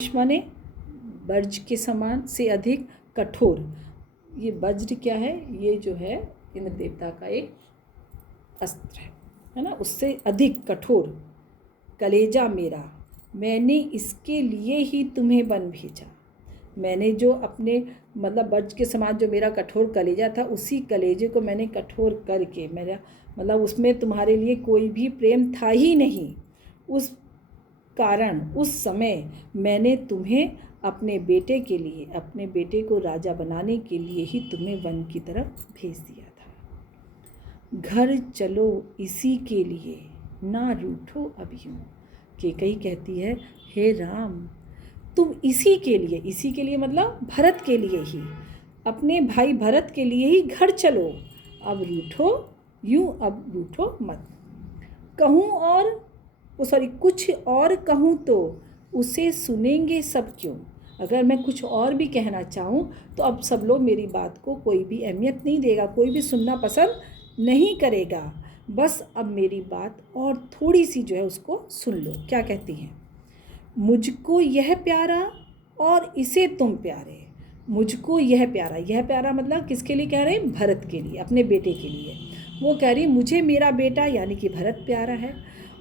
माने वज्र के समान से अधिक कठोर। ये वज्र क्या है? ये जो है इंद्र देवता का एक अस्त्र है ना, उससे अधिक कठोर। कलेजा मेरा, मैंने इसके लिए ही तुम्हें वन भेजा। मैंने जो अपने मतलब वज्र के समान जो मेरा कठोर कलेजा था, उसी कलेजे को मैंने कठोर करके, मेरा मतलब उसमें तुम्हारे लिए कोई भी प्रेम था ही नहीं, उस कारण उस समय मैंने तुम्हें अपने बेटे के लिए, अपने बेटे को राजा बनाने के लिए ही तुम्हें वन की तरफ भेज दिया था। घर चलो इसी के लिए, ना रूठो अब यूं। कैकेयी कहती है, हे राम तुम इसी के लिए मतलब भरत के लिए ही, अपने भाई भरत के लिए ही घर चलो, अब रूठो यूं, अब रूठो मत। कहूँ और कुछ और कहूँ तो उसे सुनेंगे सब क्यों। अगर मैं कुछ और भी कहना चाहूँ तो अब सब लोग मेरी बात को कोई भी अहमियत नहीं देगा, कोई भी सुनना पसंद नहीं करेगा। बस अब मेरी बात और थोड़ी सी जो है उसको सुन लो। क्या कहती हैं? मुझको यह प्यारा और इसे तुम प्यारे। मुझको यह प्यारा मतलब किसके लिए कह रहे हैं? भरत के लिए, अपने बेटे के लिए। वो कह रही मुझे मेरा बेटा यानी कि भरत प्यारा है,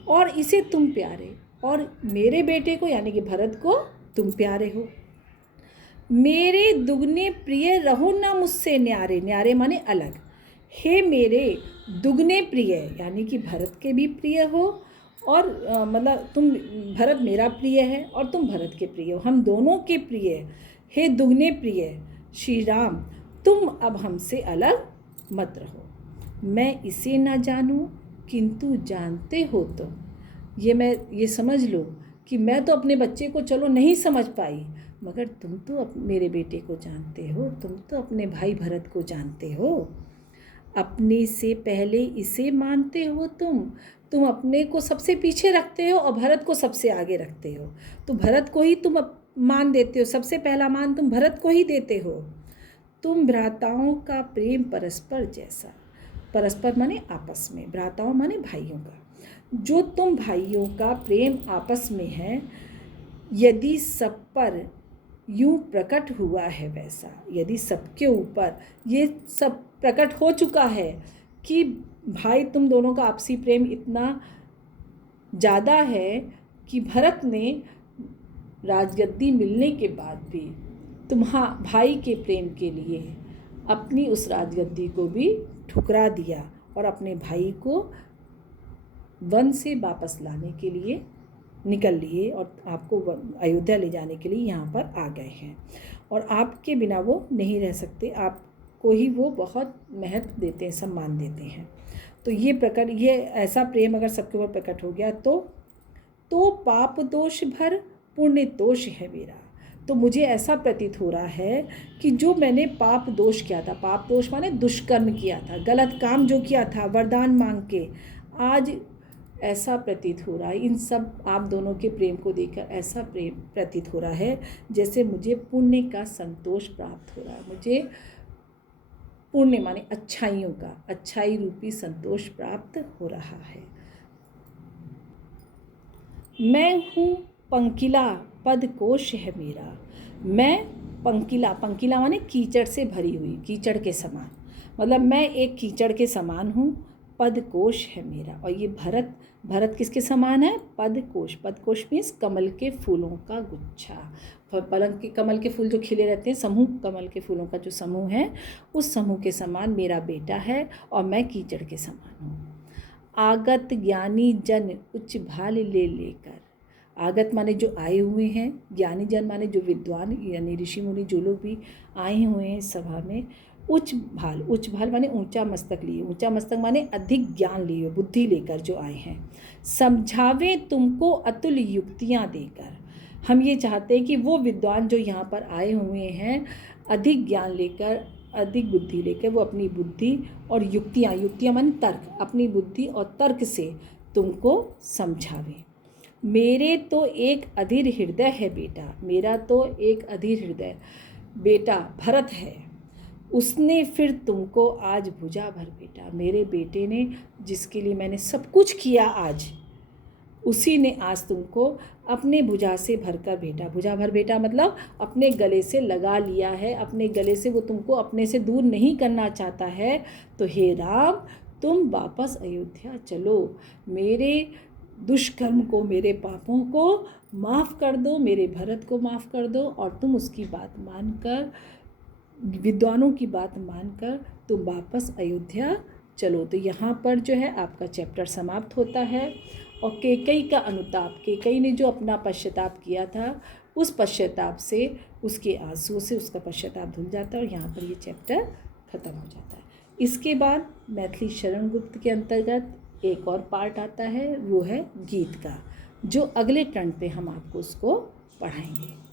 और इसे तुम प्यारे, और मेरे बेटे को यानी कि भरत को तुम प्यारे हो। मेरे दुगने प्रिय रहो ना मुझसे न्यारे। न्यारे माने अलग। हे मेरे दुगने प्रिय यानी कि भरत के भी प्रिय हो, और मतलब तुम, भरत मेरा प्रिय है और तुम भरत के प्रिय हो, हम दोनों के प्रिय। हे दुगने प्रिय श्री राम, तुम अब हमसे अलग मत रहो। मैं इसे ना जानूं किंतु जानते हो तो। ये समझ लो कि मैं तो अपने बच्चे को चलो नहीं समझ पाई, मगर तुम तो मेरे बेटे को जानते हो, तुम तो अपने भाई भरत को जानते हो। अपने से पहले इसे मानते हो तुम अपने को सबसे पीछे रखते हो और भरत को सबसे आगे रखते हो। तो भरत को ही तुम मान देते हो, सबसे पहला मान तुम भरत को ही देते हो। तुम भ्राताओं का प्रेम परस्पर जैसा। परस्पर माने आपस में, भ्राताओं माने भाइयों का। जो तुम भाइयों का प्रेम आपस में है, यदि सब पर यूं प्रकट हुआ है वैसा, यदि सबके ऊपर ये सब प्रकट हो चुका है कि भाई तुम दोनों का आपसी प्रेम इतना ज़्यादा है कि भरत ने राजगद्दी मिलने के बाद भी भाई के प्रेम के लिए अपनी उस राजगद्दी को भी ठुकरा दिया और अपने भाई को वन से वापस लाने के लिए निकल लिए और आपको अयोध्या ले जाने के लिए यहाँ पर आ गए हैं, और आपके बिना वो नहीं रह सकते, आपको ही वो बहुत महत्व देते हैं, सम्मान देते हैं। तो ये ऐसा प्रेम अगर सबके ऊपर प्रकट हो गया तो पाप दोष भर पुण्य दोष है मेरा। तो मुझे ऐसा प्रतीत हो रहा है कि जो मैंने पाप दोष किया था, पाप दोष माने दुष्कर्म किया था, गलत काम जो किया था वरदान मांग के, आज ऐसा प्रतीत हो रहा है, इन सब आप दोनों के प्रेम को देखकर ऐसा प्रेम प्रतीत हो रहा है जैसे मुझे पुण्य का संतोष प्राप्त हो रहा है। मुझे पुण्य माने अच्छाइयों का, अच्छाई रूपी संतोष प्राप्त हो रहा है। मैं हूँ पंकिला, पद कोश है मेरा। मैं पंकिला माने कीचड़ से भरी हुई, कीचड़ के समान, मतलब मैं एक कीचड़ के समान हूँ। पदकोश है मेरा, और ये भरत किसके समान है? पदकोश मीन्स कमल के फूलों का गुच्छा। कमल के फूल जो खिले रहते हैं, समूह, कमल के फूलों का जो समूह है, उस समूह के समान मेरा बेटा है और मैं कीचड़ के समान हूँ। आगत ज्ञानी जन उच्च भाल ले लेकर। आगत माने जो आए हुए हैं, ज्ञानी जन माने जो विद्वान यानी ऋषि मुनि जो लोग भी आए हुए हैं सभा में। उच्च भाल माने ऊंचा मस्तक लिए, ऊंचा मस्तक माने अधिक ज्ञान लिए, बुद्धि लेकर जो आए हैं। समझावे तुमको अतुल युक्तियाँ देकर। हम ये चाहते हैं कि वो विद्वान जो यहाँ पर आए हुए हैं अधिक ज्ञान लेकर, अधिक बुद्धि लेकर, वो अपनी बुद्धि और युक्तियाँ माने तर्क, अपनी बुद्धि और तर्क से तुमको समझावे। मेरे तो एक अधीर हृदय है बेटा, मेरा तो एक अधीर हृदय बेटा भरत है, उसने फिर तुमको आज भुजा भर बेटा। मेरे बेटे ने, जिसके लिए मैंने सब कुछ किया आज, उसी ने आज तुमको अपने भुजा से भरकर भेटा। भुजा भर भेटा मतलब अपने गले से लगा लिया है, अपने गले से वो तुमको अपने से दूर नहीं करना चाहता है। तो हे राम, तुम वापस अयोध्या चलो, मेरे दुष्कर्म को, मेरे पापों को माफ़ कर दो, मेरे भरत को माफ़ कर दो, और तुम उसकी बात मानकर, विद्वानों की बात मानकर तुम वापस अयोध्या चलो। तो यहाँ पर जो है आपका चैप्टर समाप्त होता है। और कैकेयी का अनुताप, कैकेयी ने जो अपना पश्चाताप किया था, उस पश्चाताप से, उसके आंसुओं से उसका पश्चाताप धुल जाता है, और यहाँ पर ये चैप्टर ख़त्म हो जाता है। इसके बाद मैथिली शरण गुप्त के अंतर्गत एक और पार्ट आता है, वो है गीत का, जो अगले टर्न पे हम आपको उसको पढ़ाएंगे।